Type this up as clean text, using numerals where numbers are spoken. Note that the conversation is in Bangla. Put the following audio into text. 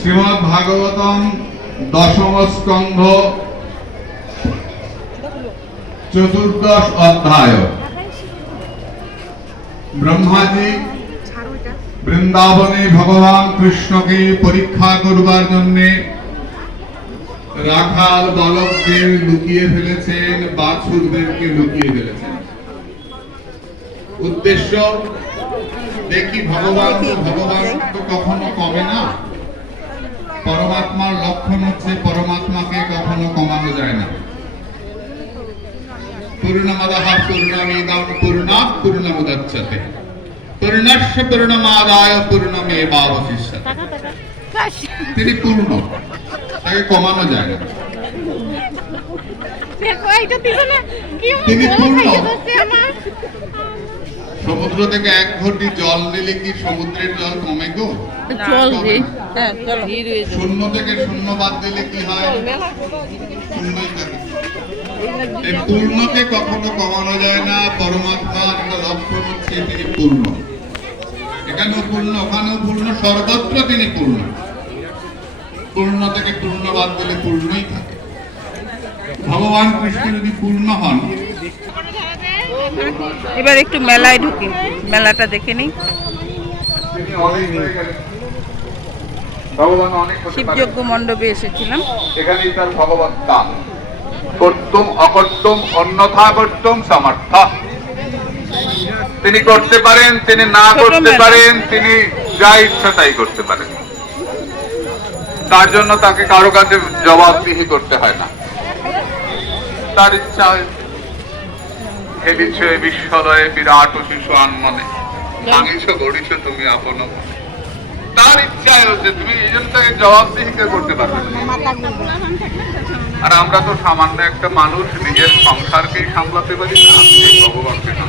শ্রীমদ্ ভাগবতম দশম স্কন্ধ চতুর্দশ অধ্যায়। ব্রহ্মাজি বৃন্দাবনে ভগবান কৃষ্ণকে পরীক্ষা করবার জন্য রাখাল বালকদের লুকিয়ে ফেলেছেন, বাছুরদেরকে লুকিয়ে ফেলেছেন। উদ্দেশ্য দেখি ভগবান তো কখনো কমে না। পরমাত্মার লক্ষণ হচ্ছে পরমাত্মাকে কখনো কমানো যায় না। পূর্ণমদঃ পূর্ণমিদং পূর্ণাৎ পূর্ণমুদচ্যতে পূর্ণস্য পূর্ণমাদায় পূর্ণমেবাবশিষ্যতে। তিনি পূর্ণ, তাকে কমানো যায় না। তিনি পূর্ণ। সমুদ্র থেকে এক ঘটি জল নিলে কি সমুদ্রের জল কমে গো? শূন্য থেকে শূন্য বাদ দিলে কি হয়? শূন্যই থাকে। এই পূর্ণকে কখনো কমানো যায় না। পরমাত্মার একটা লক্ষণ হচ্ছে তিনি পূর্ণ। এখানেও পূর্ণ, ওখানেও পূর্ণ, সর্বত্র তিনি পূর্ণ। পূর্ণ থেকে পূর্ণ বাদ দিলে পূর্ণই থাকে। ভগবান কৃষ্ণ যদি পূর্ণ হন, এবার একটু মেলায় ঢুকি, মেলাটা দেখে নিই। শিবযজ্ঞ মণ্ডপে এসেছিলাম। এখানেই তার ভগবত্তা। কর্তুম অকর্তুম অন্যথা কর্তুম সমর্থ। তিনি করতে পারেন, তিনি না করতে পারেন, তিনি যা ইচ্ছা তাই করতে পারেন। তার জন্য তাকে কারো কাছে জবাবদিহি করতে হয় না। তার ইচ্ছা খেলিছ বিশ্বলয়ে বিরাট শিশু আনমনে, ভাঙিছ গড়িছ তুমি আপন। তার ইচ্ছায় হচ্ছে, তুমি এই জন্য তাকে জবাবদিহি করতে পারবে না। আর আমরা তো সামান্য একটা মানুষ, নিজের সংসারকেই সামলাতে পারি না, ভগবানকে না।